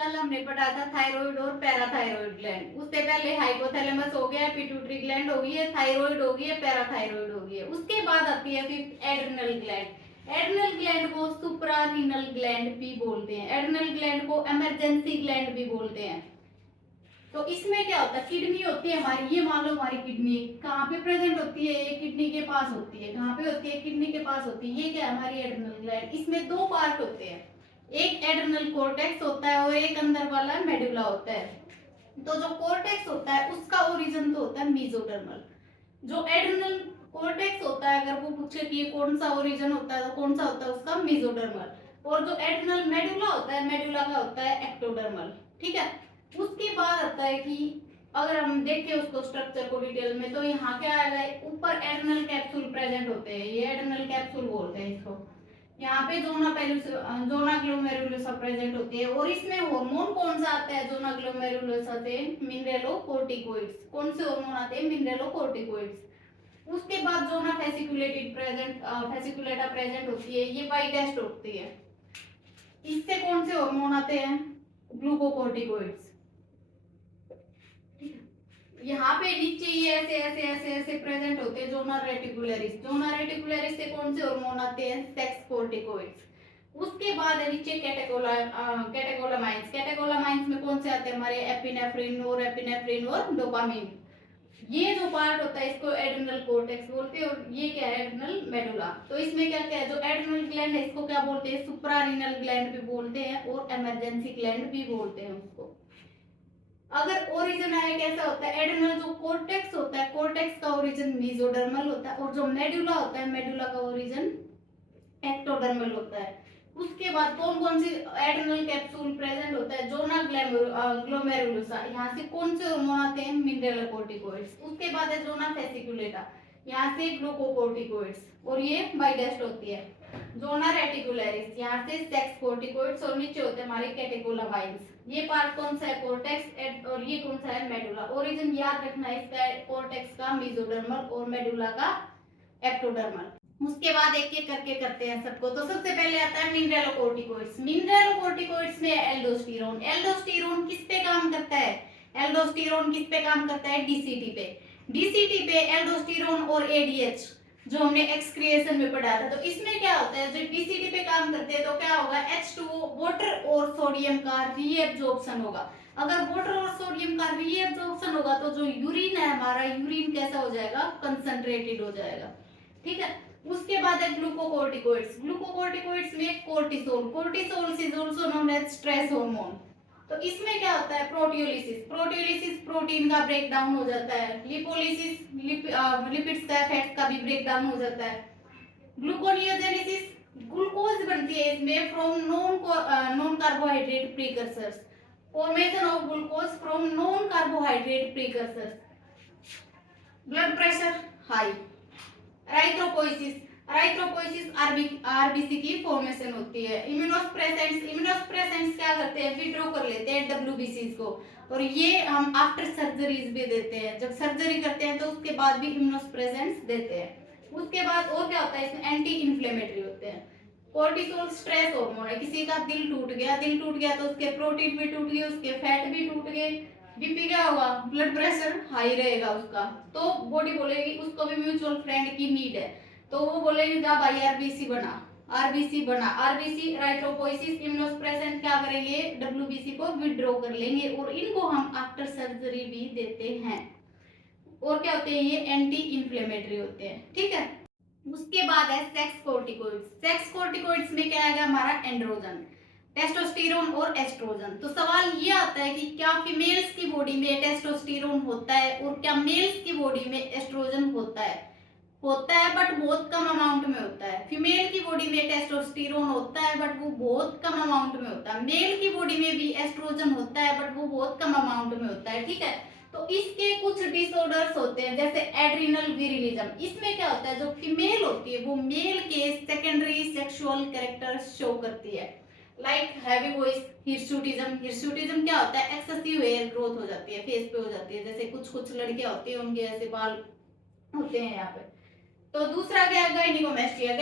कल हमने पढ़ा था थायराइड और पैराथायराइड ग्लैंड। उससे पहले हाइपोथैलेमस हो गया, पिट्यूटरी ग्लैंड हो गई है, थायराइड हो गई है, पैराथायराइड हो गई है। उसके बाद आती है फिर एड्रिनल ग्लैंड। एड्रिनल ग्लैंड को सुप्रारीनल ग्लैंड भी बोलते हैं, एड्रिनल ग्लैंड को इमरजेंसी ग्लैंड भी बोलते हैं। तो इसमें क्या होता है, किडनी होती है हमारी, ये मान लो हमारी किडनी कहाँ पे प्रेजेंट होती है, ये किडनी के पास होती है। कहाँ पे होती है, किडनी के पास होती है। ये क्या है, हमारी एड्रिनल ग्लैंड। इसमें दो पार्ट होते हैं, एक एड्रिनल कॉर्टेक्स होता है और एक अंदर वाला मेडुला होता है। तो जो कॉर्टेक्स होता है उसका ओरिजिन तो होता है मेसोडर्मल। जो एड्रिनल कॉर्टेक्स होता है, अगर वो पूछे कि ये कौन सा ओरिजिन होता है तो कौन सा होता है उसका, मेसोडर्मल। और जो एड्रिनल मेडुला होता है, मेडुला का होता है एक्टोडर्मल। ठीक है। उसके बाद आता है कि अगर हम देखें उसको स्ट्रक्चर को डिटेल में, तो यहाँ क्या आएगा, ऊपर एड्रिनल कैप्सूल प्रेजेंट होते हैं, ये एड्रिनल कैप्सूल बोलते हैं इसको। यहाँ पे जोना ग्लोमेरुलोसा प्रेजेंट होती है। और इसमें हार्मोन कौन सा आता है जोना ग्लोमेरुलोसा से, मिनरेलोकोर्टिकोइड्स। कौन से हार्मोन आते हैं, मिनरेलोकोर्टिकोइड्स। उसके बाद जोना फेसिकुलेटा प्रेजेंट होती है, ये वाइडेस्ट होती है। इससे कौन से हार्मोन आते हैं, ग्लूकोकोर्टिकोइड्स। यहाँ पे नीचे ये ऐसे ऐसे ऐसे ऐसे प्रेजेंट होते हैं जोना रेटिकुलरिस। जोना रेटिकुलरिस से कौन से हार्मोन आते हैं, सेक्स कोर्टिकोइड्स। उसके बाद है नीचे कैटेकोलामाइंस। कैटेकोलामाइंस में कौन से आते हैं हमारे, एपिनेफ्रिन, नोरेपिनेफ्रिन और डोपामिन। ये जो पार्ट होता है इसको एड्रिनल कोर्टेक्स बोलते हैं। और ये क्या है, एड्रिनल मेडुला। तो इसमें क्या क्या है, जो एड्रिनल ग्लैंड है इसको क्या बोलते हैं, सुप्रारीनल ग्लैंड भी बोलते हैं और इमरजेंसी ग्लैंड भी बोलते हैं उसको। अगर ओरिजिन आया कैसा होता है, एड्रिनल जो कोर्टेक्स होता है, कोर्टेक्स का ओरिजिन मेसोडर्मल होता है। और जो मेडुला होता है, मेडुला का ओरिजिन एक्टोडर्मल होता है। उसके बाद कौन कौन सी एड्रिनल कैप्सूल प्रेजेंट होता है, जोना ग्लोमेरुलोसा। यहाँ से कौन से हार्मोन आते हैं, मिनरलोकोर्टिकोइड्स। उसके बाद है जोना फेसिकुलेटा, यहाँ से ग्लूकोकोर्टिकोइड्स। और ये बाइडेस्ट होती है। जोना रेटिकुलरिस, यहाँ से सेक्स कोर्टिकोइड्स। और नीचे होते हैं हमारे कैटेकोलामाइंस। ये पार्ट कौन सा है, कोर्टेक्स। और ये कौन सा है, मेडुला। ओरिजिन याद रखना है इसका, कोर्टेक्स का मेसोडर्मल और मेडुला का एक्टोडर्मल। उसके बाद एक एक करके करते हैं सबको। तो सबसे पहले आता है मिनरलोकोर्टिकोइड्स। मिनरलोकोर्टिकोइड्स में एल्डोस्टेरोन। एल्डोस्टेरोन किस पे काम करता है, एल्डोस्टेरोन किस पे काम करता है, डीसीटी पे। डीसीटी पे एल्डोस्टेरोन और एडीएच जो हमने एक्सक्रिएशन में पढ़ा था। तो इसमें क्या होता है, जो डीसीटी पे काम करते हैं तो क्या होगा, H2O वाटर और सोडियम का रीएब्जॉर्प्शन होगा। अगर वाटर और सोडियम का रीएब्जॉर्प्शन होगा तो जो यूरिन है हमारा, यूरिन कैसा हो जाएगा, कंसंट्रेटेड हो जाएगा। ठीक है। उसके बाद है ग्लूकोकोर्टिकोइड्स। ग्लूकोकोर्टिकोइड्स में cortisol. Cortisol is also known as stress hormone. तो इसमें क्या होता है, प्रोटियोलिसिस। प्रोटियोलिसिस प्रोटीन का ब्रेक डाउन हो जाता है। लिपोलिसिस लिपिड्स का, फैट्स का भी ब्रेक डाउन हो जाता है। ग्लूकोनियोजेनेसिस, ग्लूकोज बनती है इसमें from non carbohydrate precursors. Formation of glucose from non carbohydrate precursors. Blood pressure high. Erythropoiesis, erythropoiesis RBC की फॉर्मेशन होती है। इम्यूनोसप्रेसेंट्स, इम्यूनोसप्रेसेंट्स क्या करते हैं, विड्रॉ कर लेते हैं डब्ल्यूबीसीज को। और ये हम आफ्टर सर्जरीज भी देते हैं, जब सर्जरी करते हैं तो उसके बाद भी इम्यूनोसप्रेसेंट्स देते हैं। उसके बाद और क्या होता है, इसमें एंटी इन्फ्लेमेटरी होते हैं। कोर्टिसोल स्ट्रेस हार्मोन है, किसी का दिल टूट गया तो उसके प्रोटीन भी टूट गए, उसके फैट भी टूट गए, बीपी क्या होगा, ब्लड प्रेशर हाई रहेगा उसका। तो बॉडी बोलेगी, उसको भी म्यूचुअल फ्रेंड की नीड है, तो वो बोलेगी जा भाई आरबीसी बना, आरबीसी बना। आरबीसी एराइथ्रोपोइसिस इम्यूनोसप्रेसेंट क्या करेंगे, डब्ल्यूबीसी को विड्रॉ कर लेंगे। और इनको हम आफ्टर सर्जरी भी देते हैं। और क्या होते हैं, ये एंटी इन्फ्लेमेटरी होते हैं। ठीक है। उसके बाद है सेक्स कोर्टिकोइड्स। सेक्स कोर्टिकोइड्स में क्या आएगा हमारा, एंड्रोजन, टेस्टोस्टेरोन और एस्ट्रोजन। तो सवाल ये आता है कि क्या फीमेल्स की बॉडी में टेस्टोस्टेरोन होता है और क्या मेल्स की बॉडी में एस्ट्रोजन होता है। होता है बट बहुत कम अमाउंट में होता है। फीमेल की बॉडी में टेस्टोस्टेरोन होता है बट वो बहुत कम अमाउंट में होता है। मेल की बॉडी में भी एस्ट्रोजन होता है बट वो बहुत कम अमाउंट में होता है। ठीक है। तो इसके कुछ डिसऑर्डर्स होते हैं, जैसे एड्रिनल विरिलिज्म। इसमें क्या होता है, जो फीमेल होती है वो मेल के सेकेंडरी सेक्सुअल कैरेक्टर शो करती है, like heavy voice, hirsutism. Hirsutism क्या होता है, एक्सेसिव हेयर ग्रोथ हो जाती है, फेस पे हो जाती है। जैसे कुछ कुछ लड़कियां होती है उनके ऐसे बाल होते हैं यहाँ पे, तो दूसरा क्या है, गाइनिकोमेस्टिया।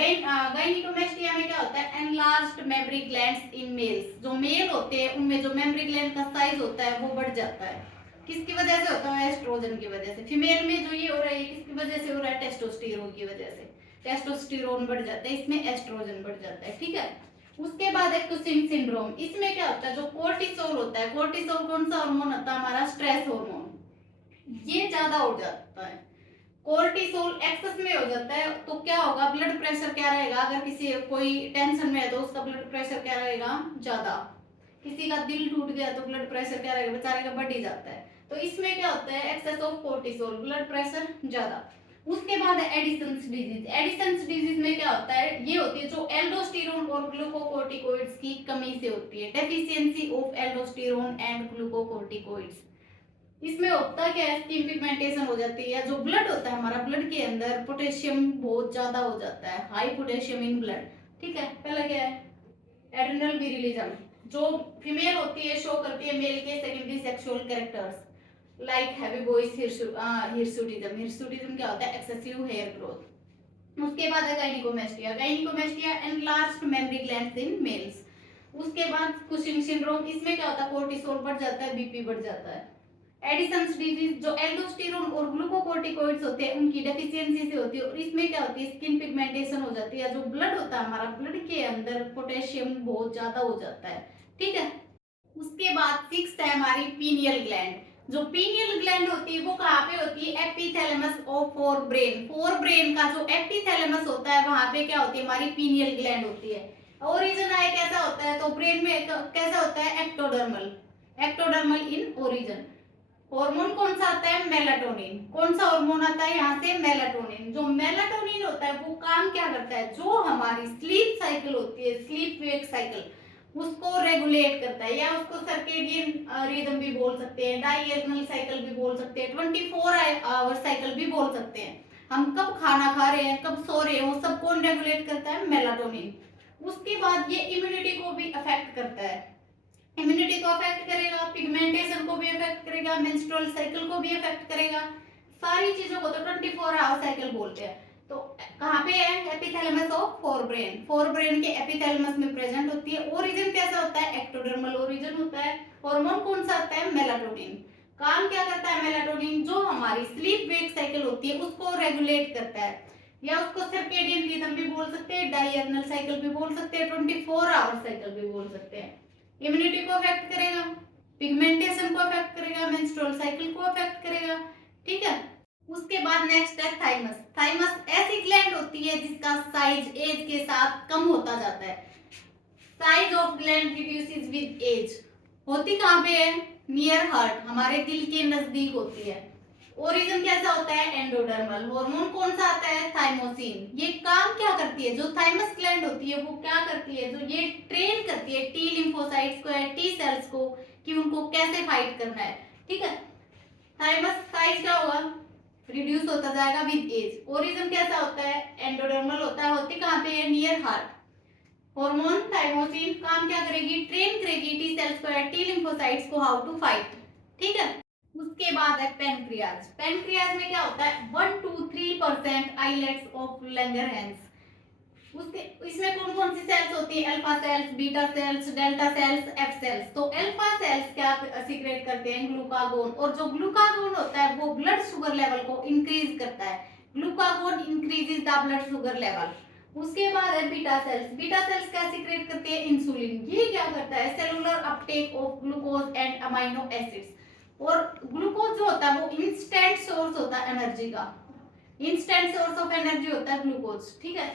गाइनिकोमेस्टिया में क्या होता है, enlarged mammary glands in mails. जो मेल होते हैं उनमें जो मेमरी ग्लैंड का साइज होता है वो बढ़ जाता है। किसकी वजह से होता है, एस्ट्रोजन की वजह से। फीमेल में जो ये हो रहा है किसकी वजह से हो रहा है, टेस्टोस्टेरोन की वजह से। टेस्टोस्टेरोन बढ़ जाता है, इसमें एस्ट्रोजन बढ़ जाता है, ठीक है। उसके बाद है कुशिंग सिंड्रोम। इसमें क्या होता है, जो कोर्टिसोल होता है, कोर्टिसोल कौन सा हार्मोन होता है, हमारा स्ट्रेस हार्मोन, ये ज्यादा हो जाता है। कोर्टिसोल एक्सेस में हो जाता है तो क्या होगा, ब्लड प्रेशर क्या रहेगा, अगर किसी कोई टेंशन में है तो उसका ब्लड प्रेशर क्या रहेगा, ज्यादा। किसी का दिल टूट गया तो ब्लड प्रेशर क्या रहेगा, बेचारे का बढ़ ही जाता है। तो इसमें क्या होता है, excess of cortisol, blood pressure ज्यादा। उसके बाद है एडिसन्स डिजीज। एडिसन्स डिजीज में क्या होता है, ये होती है जो एल्डोस्टेरोन और ग्लूकोकोर्टिकोइड्स की कमी से होती है, deficiency of aldosterone and glucocorticoids. इसमें होता क्या है, स्किन पिगमेंटेशन हो जाती है। जो ब्लड होता है हमारा, ब्लड के अंदर पोटेशियम बहुत ज्यादा हो जाता है, हाई पोटेशियम इन ब्लड, ठीक है। पहला क्या है, एड्रिनल विरिलिज्म, जो फीमेल होती है शो करती है मेल के secondary sexual characters like heavy voice, hirsutism. Hirsutism क्या होता है, एक्सेसिव हेयर ग्रोथ। उसके बाद है gynaecomastia. Gynaecomastia enlarged mammary glands in males. उसके बाद कुशिंग सिंड्रोम, इसमें क्या होता है, कोर्टिसोल बढ़ जाता है, बीपी बढ़ जाता है। एडिसन्स डिजीज, जो एल्डोस्टेरोन और ग्लूकोकोर्टिकोइड्स होते हैं उनकी डेफिशिएंसी से होती है, और इसमें क्या होती है, स्किन पिगमेंटेशन हो जाती है। जो ब्लड होता है हमारा, ब्लड के अंदर पोटेशियम बहुत ज्यादा हो जाता है, ठीक है। उसके बाद सिक्स्थ है हमारी पीनियल ग्लैंड। जो पीनियल ग्लैंड होती है वो कहाँ पे होती है, epithalamus of fore brain. Fore brain का जो एपिथैलेमस होता है वहां पे क्या होती है, हमारी पीनियल ग्लैंड होती है। ओरिजिन आए कैसा होता है, तो ब्रेन में कैसा होता है, ectodermal, ectodermal in origin. Hormone कौन सा आता है, मेलाटोनिन। कौन सा हार्मोन आता है यहाँ से, मेलाटोनिन। जो मेलाटोनिन होता है वो काम क्या करता है, जो हमारी स्लीप साइकिल होती है, स्लीप वेक साइकिल, उसको रेगुलेट करता है, या उसको सर्केडियन रिदम भी बोल सकते हैं, डायर्नल साइकिल भी बोल सकते हैं, 24 आवर साइकिल भी बोल सकते हैं। हम कब खाना खा रहे हैं, कब सो रहे हैं, वो सब कौन रेगुलेट करता है, मेलाटोनिन। उसके बाद ये इम्यूनिटी को भी अफेक्ट करता है, इम्यूनिटी को अफेक्ट करेगा, पिगमेंटेशन को भी अफेक्ट करेगा, मेंस्ट्रुअल साइकिल को भी अफेक्ट करेगा, सारी चीजों को। तो 24 आवर साइकिल बोलते हैं। तो कहाँ पे है, epithalamus of fore brain, fore brain के एपिथैलेमस में प्रेजेंट होती है। ओरिजिन कैसा होता है, एक्टोडर्मल ओरिजिन होता है। हार्मोन कौन सा आता है, मेलाटोनिन। काम क्या करता है मेलाटोनिन, जो हमारी स्लीप वेक साइकिल होती है उसको रेगुलेट करता है, या उसको सर्केडियन रिदम भी बोल सकते हैं, डायर्नल साइकिल भी बोल सकते हैं, 24 आवर साइकिल भी बोल सकते हैं। इम्यूनिटी को अफेक्ट करेगा, पिगमेंटेशन को अफेक्ट करेगा, मेंस्ट्रुअल साइकिल को अफेक्ट करेगा, ठीक है। उसके बाद नेक्स्ट है थाइमस। थाइमस ऐसी ग्लैंड होती है जिसका साइज एज के साथ कम होता जाता है। Size of gland reduces with age. होती कहाँ पे है, नियर हार्ट, हमारे दिल के नजदीक होती है। ओरिजिन कैसा होता है, एंडोडर्मल। हार्मोन कौन सा आता है, थाइमोसिन। ये काम क्या करती है, जो थाइमस ग्लैंड होती है वो क्या करती है, जो ये ट्रेन करती है टी लिम्फोसाइट्स को या टी सेल्स को कि उनको कैसे फाइट करना है, ठीक है। थाइमस साइज क्या होगा, रिड्यूस होता जाएगा विद एज। ओरिजिन कैसा होता है, एंडोडर्मल होता है। होती कहाँ पे है, नियर हार्ट। हार्मोन थाइमोसिन काम क्या करेगी, ट्रेन करेगी टी सेल्स को या टी लिम्फोसाइट्स को हाउ टू फाइट, ठीक है। उसके बाद है पेनक्रियाज। पेनक्रियाज में क्या होता है, 1 to 3% आइलेट्स ऑफ लैंगरहैंस। उसके इसमें कौन कौन सी सेल्स होती है, alpha cells, beta cells, delta cells, F cells. तो अल्फा सेल्स क्या सीक्रेट करते हैं, ग्लूकागोन। और जो ग्लूकागोन होता है वो ब्लड शुगर लेवल को इंक्रीज करता है। Glucagon increases the blood sugar level. उसके बाद है बीटा सेल्स। बीटा सेल्स क्या सीक्रेट करती है, इंसुलिन। ये क्या करता है, cellular uptake of glucose and amino acids. और ग्लूकोज जो होता है वो इंस्टेंट सोर्स होता है एनर्जी का, इंस्टेंट सोर्स ऑफ एनर्जी होता है ग्लूकोज, ठीक है।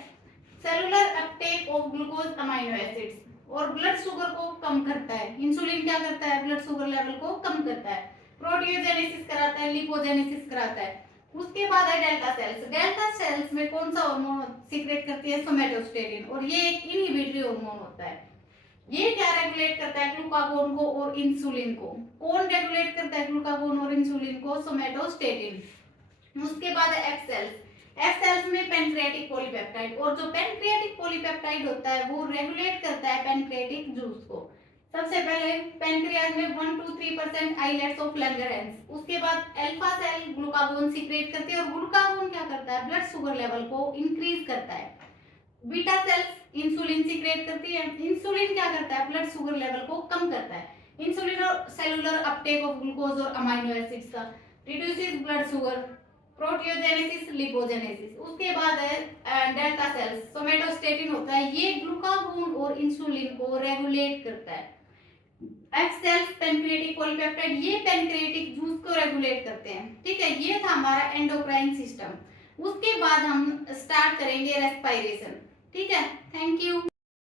Cellular uptake of glucose amino acids, और ब्लड शुगर को कम करता है। इंसुलिन क्या करता है, ब्लड शुगर लेवल को कम करता है। प्रोटियोजेनेसिस कराता है, लिपोजेनेसिस कराता है। उसके बाद है डेल्टा सेल्स। डेल्टा सेल्स में कौन सा हार्मोन सीक्रेट करती है, सोमेटोस्टेटिन, और ये एक इनहिबिटरी हार्मोन होता है। ये क्या रेगुलेट करता है, ग्लूकागोन को और इंसुलिन को। कौन रेगुलेट करता है ग्लूकागोन और इंसुलिन को, सोमेटोस्टेटिन। उसके बाद है एफ सेल्स। एफ सेल्स में पेनक्रियाटिक पॉलीपेप्टाइड, और जो पेनक्रियाटिक पॉलीपेप्टाइड होता है वो रेगुलेट करता है पेनक्रियाटिक जूस को। सबसे पहले पेनक्रियाज में 1 to 3% आइलेट्स ऑफ लैंगरहैंस, उसके बाद अल्फा सेल ग्लूकागोन सीक्रेट करते हैं और ग्लूकागोन क्या करता है, ब्लड शुगर लेवल को इंक्रीज करता है। बीटा सेल्स इंसुलिन सीक्रेट करती है, इंसुलिन क्या करता है, ब्लड शुगर लेवल को कम करता है। इंसुलिन और सेलुलर अपटेक ऑफ ग्लूकोज और अमाइनो एसिड्स का रिड्यूसेस ब्लड शुगर, प्रोटियोजेनेसिस लिपोजेनेसिस। उसके बाद है डेल्टा सेल्स, सोमेटोस्टेटिन होता है, ये ग्लूकागोन और इंसुलिन को रेगुलेट करता है। एफ सेल्स पेनक्रियाटिक पॉलीपेप्टाइड, ये पेनक्रियाटिक जूस को रेगुलेट करते हैं। ठीक है, ये था हमारा एंडोक्राइन सिस्टम। उसके बाद हम स्टार्ट करेंगे रेस्पिरेशन। ठीक है, थैंक यू।